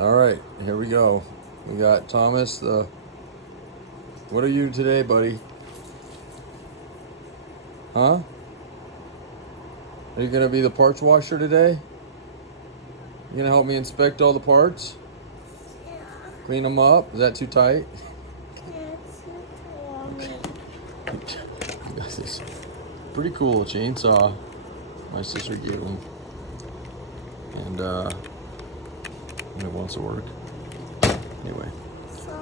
All right, here we go. We got Thomas. What are you today, buddy? Huh? Are you gonna be the parts washer today? You gonna help me inspect all the parts? Yeah. Clean them up? Is that too tight? It's for me. You got this pretty cool chainsaw. My sister gave him, and it wants to work. Anyway. So,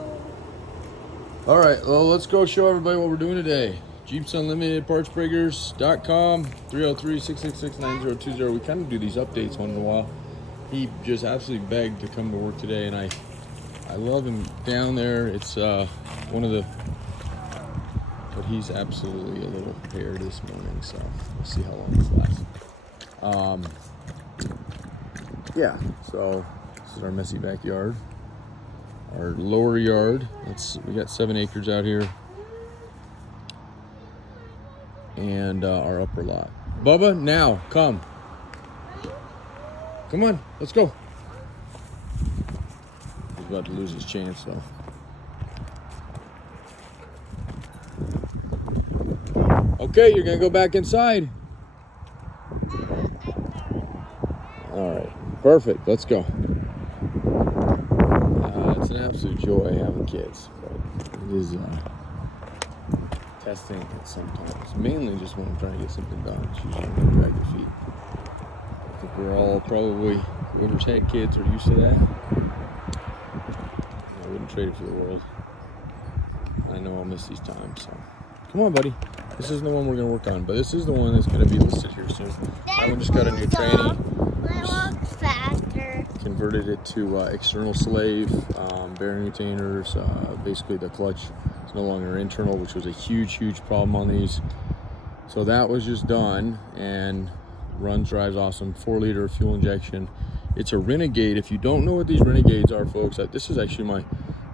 All right, well, let's go show everybody what we're doing today. Jeeps Unlimited PartsBreakers.com 303-666-9020. We kind of do these updates once in a while. He just absolutely begged to come to work today, and I love him down there. It's one of the, but he's absolutely a little prepared this morning, so we'll see how long this lasts. Yeah, so this is our messy backyard. Our lower yard, we got 7 acres out here. And our upper lot. Bubba, now, come. Come on, let's go. He's about to lose his chance, though. Okay, you're gonna go back inside. All right, perfect, let's go. It's an absolute joy having kids, but it is testing sometimes. Mainly just when I'm trying to get something done. It's usually when you drag your feet. I think we're all probably, whoever's had kids are used to that. I wouldn't trade it for the world. I know I'll miss these times, so. Come on, buddy. This isn't the one we're gonna work on, but this is the one that's gonna be listed here soon. I just got a new tranny. my walk's faster. Converted it to external slave, bearing retainers, basically the clutch is no longer internal, which was a huge problem on these. So that was just done, and drives awesome. 4-liter fuel injection. It's a Renegade. If you don't know what these Renegades are, folks, this is actually my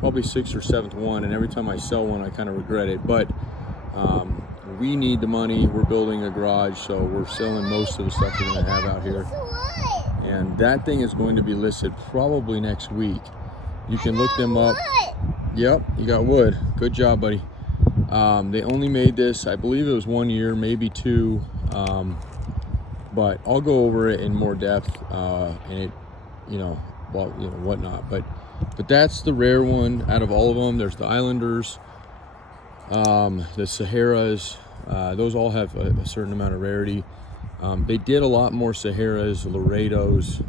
probably 6th or 7th one, and every time I sell one I kind of regret it, but we need the money. We're building a garage, so we're selling most of the stuff we're going to have out here. And that thing is going to be listed probably next week. You can look them up. Yep, you got wood. Good job, buddy. They only made this, I believe it was 1 year, maybe 2. But I'll go over it in more depth, and it, whatnot. But that's the rare one out of all of them. There's the Islanders, the Saharas. Those all have a certain amount of rarity. They did a lot more Saharas, Laredos,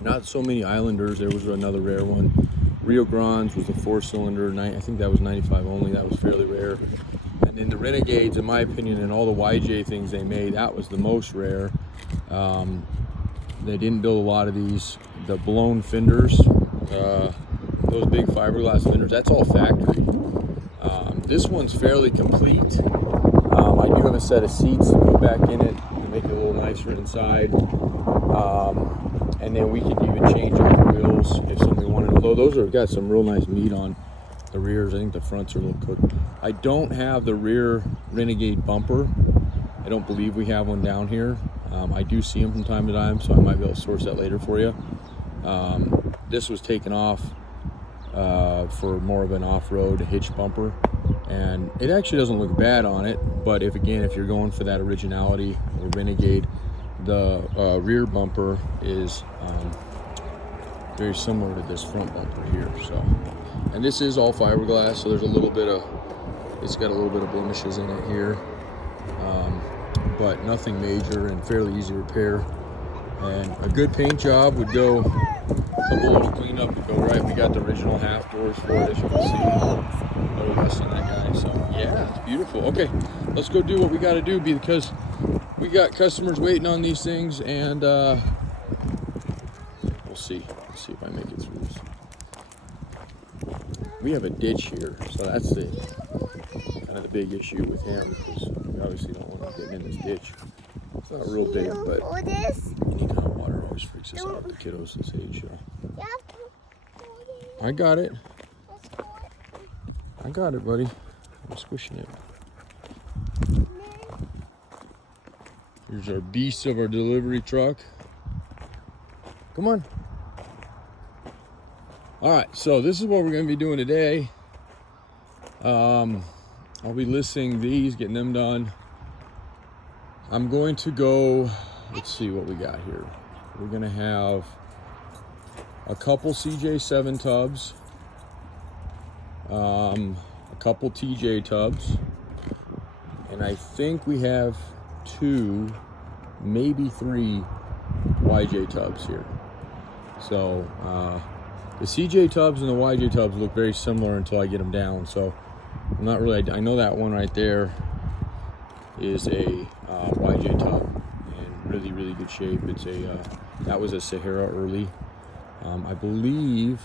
not so many Islanders. There was another rare one. Rio Grandes was a 4-cylinder, I think that was 95 only. That was fairly rare. And then the Renegades, in my opinion, and all the YJ things they made, that was the most rare. They didn't build a lot of these. The blown fenders, those big fiberglass fenders, that's all factory. This one's fairly complete. I do have a set of seats to put back in it to make it a little nicer inside. And then we can even change out the wheels if somebody wanted. Although those are got some real nice meat on the rears. I think the fronts are a little cooked. I don't have the rear Renegade bumper. I don't believe we have one down here. I do see them from time to time, so I might be able to source that later for you. This was taken off for more of an off-road hitch bumper, and it actually doesn't look bad on it. But if you're going for that originality or Renegade, the rear bumper is very similar to this front bumper here. So, and this is all fiberglass, so there's it's got a little bit of blemishes in it here, but nothing major and fairly easy repair. And a good paint job would go, a couple little cleanup would go right. We got the original half doors for it, as you can see. No rust on that guy. So yeah, it's beautiful. Okay, let's go do what we got to do because we got customers waiting on these things, and we'll see. Let's see if I make it through this. We have a ditch here, so that's the kind of the big issue with him, because we obviously don't want him getting in this ditch. It's not real big, but any kind of water always freaks us out, the kiddos this age. I got it. I got it, buddy. I'm squishing it. Here's our beast of our delivery truck. Come on. All right, so this is what we're going to be doing today. I'll be listing these, getting them done. I'm going to go, let's see what we got here. We're going to have a couple CJ7 tubs, a couple TJ tubs, and I think we have 2, maybe 3 YJ tubs here. So the CJ tubs and the YJ tubs look very similar until I get them down. So I'm not really, I know that one right there is a YJ tub in really, really good shape. It's a, that was a Sahara early. I believe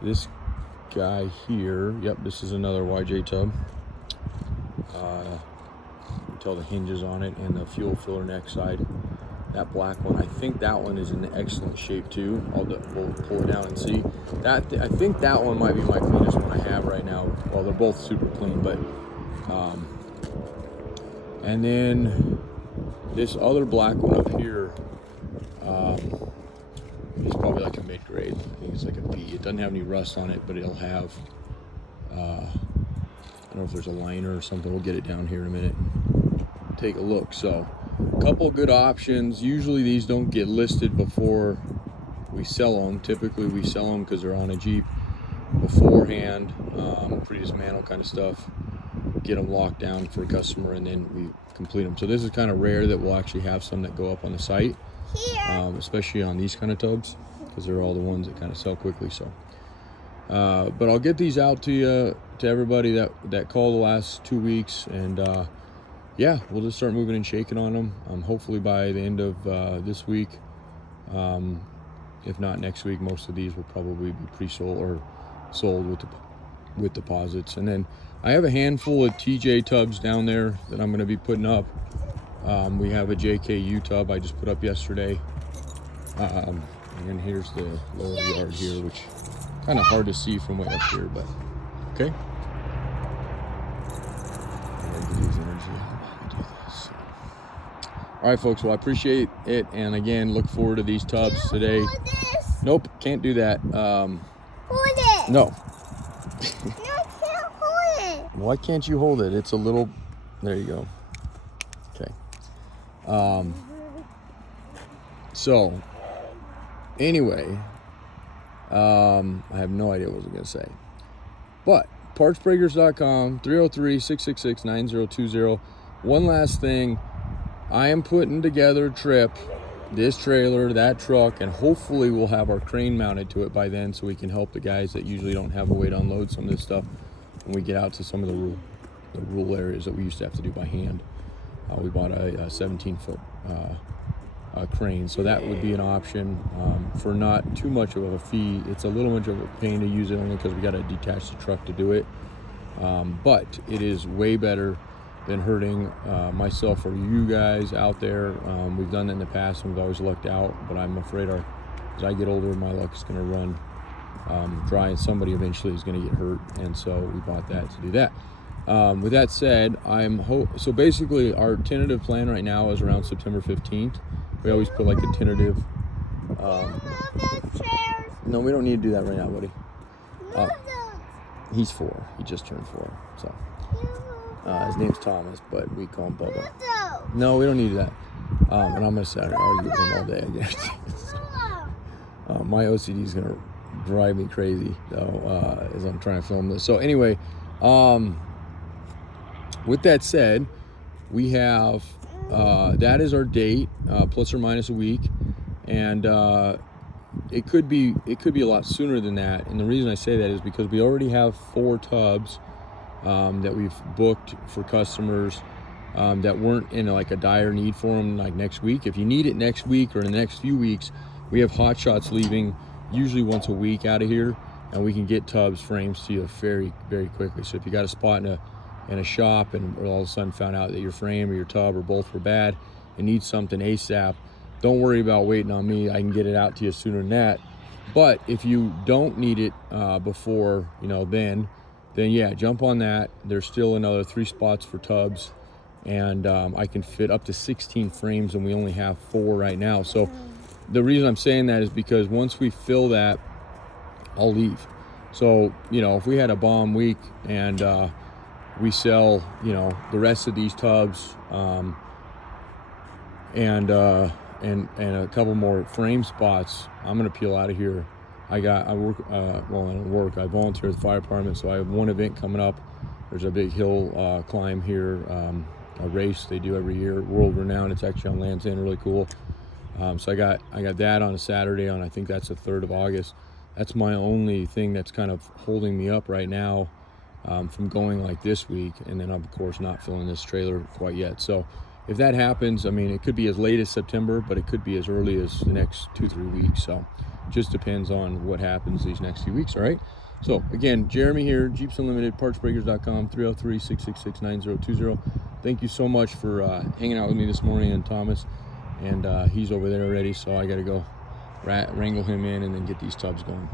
this guy here, yep, this is another YJ tub. You can tell the hinges on it and the fuel filler neck side. That black one, I think that one is in excellent shape too. We'll pull it down and see. I think that one might be my cleanest one I have right now. Well, they're both super clean, but and then this other black one up here is probably like a mid-grade. I think it's like a B. It doesn't have any rust on it, but it'll have I don't know if there's a liner or something. We'll get it down here in a minute. Take a look. So a couple good options. Usually these don't get listed before we sell them. Typically we sell them because they're on a Jeep beforehand, pre-dismantle kind of stuff. Get them locked down for a customer and then we complete them. So this is kind of rare that we'll actually have some that go up on the site, especially on these kind of tubs because they're all the ones that kind of sell quickly. So but I'll get these out to you, to everybody that called the last 2 weeks, and yeah, we'll just start moving and shaking on them. Hopefully by the end of this week, if not next week, most of these will probably be pre-sold or sold with deposits. And then I have a handful of TJ tubs down there that I'm going to be putting up. We have a JKU tub I just put up yesterday, and then here's the lower yard here, which kind of hard to see from way up here, but okay. All right, folks, well, I appreciate it, and again, look forward to these tubs today. Hold this. Nope, can't do that. Hold it. No. No, I can't hold it. Why can't you hold it? It's a little, there you go. Okay. So, anyway, I have no idea what I was going to say. But, partsbreakers.com, 303-666-9020. One last thing. I am putting together a trip, this trailer, that truck, and hopefully we'll have our crane mounted to it by then so we can help the guys that usually don't have a way to unload some of this stuff when we get out to some of the rural areas that we used to have to do by hand. We bought a 17-foot crane, so that would be an option for not too much of a fee. It's a little much of a pain to use it only because we got to detach the truck to do it, but it is way better than hurting myself or you guys out there. We've done that in the past and we've always lucked out, but I'm afraid as I get older, my luck is going to run dry and somebody eventually is going to get hurt, and so we bought that to do that. With that said, so basically our tentative plan right now is around September 15th. We always put like a tentative. Move those chairs. No, we don't need to do that right now, buddy. Move those. He's 4. He just turned 4. So Move his name's Thomas, but we call him Bubba. those. No, we don't need that. And I'm gonna sit here and argue with him all day, I guess. My OCD is gonna drive me crazy though, as I'm trying to film this. So anyway, with that said, we have that is our date, plus or minus a week, and it could be a lot sooner than that. And the reason I say that is because we already have 4 tubs that we've booked for customers that weren't in like a dire need for them like next week. If you need it next week or in the next few weeks, we have hot shots leaving usually once a week out of here, and we can get tubs, frames to you very, very quickly. So if you got a spot in a shop and all of a sudden found out that your frame or your tub or both were bad and need something ASAP, don't worry about waiting on me. I can get it out to you sooner than that. But if you don't need it before, then yeah, jump on that. There's still another 3 spots for tubs, and I can fit up to 16 frames, and we only have 4 right now. So the reason I'm saying that is because once we fill that, I'll leave. So, if we had a bomb week and we sell, the rest of these tubs, and a couple more frame spots, I'm gonna peel out of here. I work, I don't work. I volunteer at the fire department, so I have one event coming up. There's a big hill climb here, a race they do every year, world renowned. It's actually on Land's End, really cool. So I got that on a Saturday, I think that's the 3rd of August. That's my only thing that's kind of holding me up right now from going like this week, and then of course not filling this trailer quite yet. So if that happens, I mean, it could be as late as September, but it could be as early as the next 2-3 weeks. So just depends on what happens these next few weeks. All right. So again, Jeremy here, Jeeps Unlimited, partsbreakers.com, 303-666-9020. Thank you so much for hanging out with me this morning, and Thomas, and he's over there already. So I got to go wrangle him in and then get these tubs going.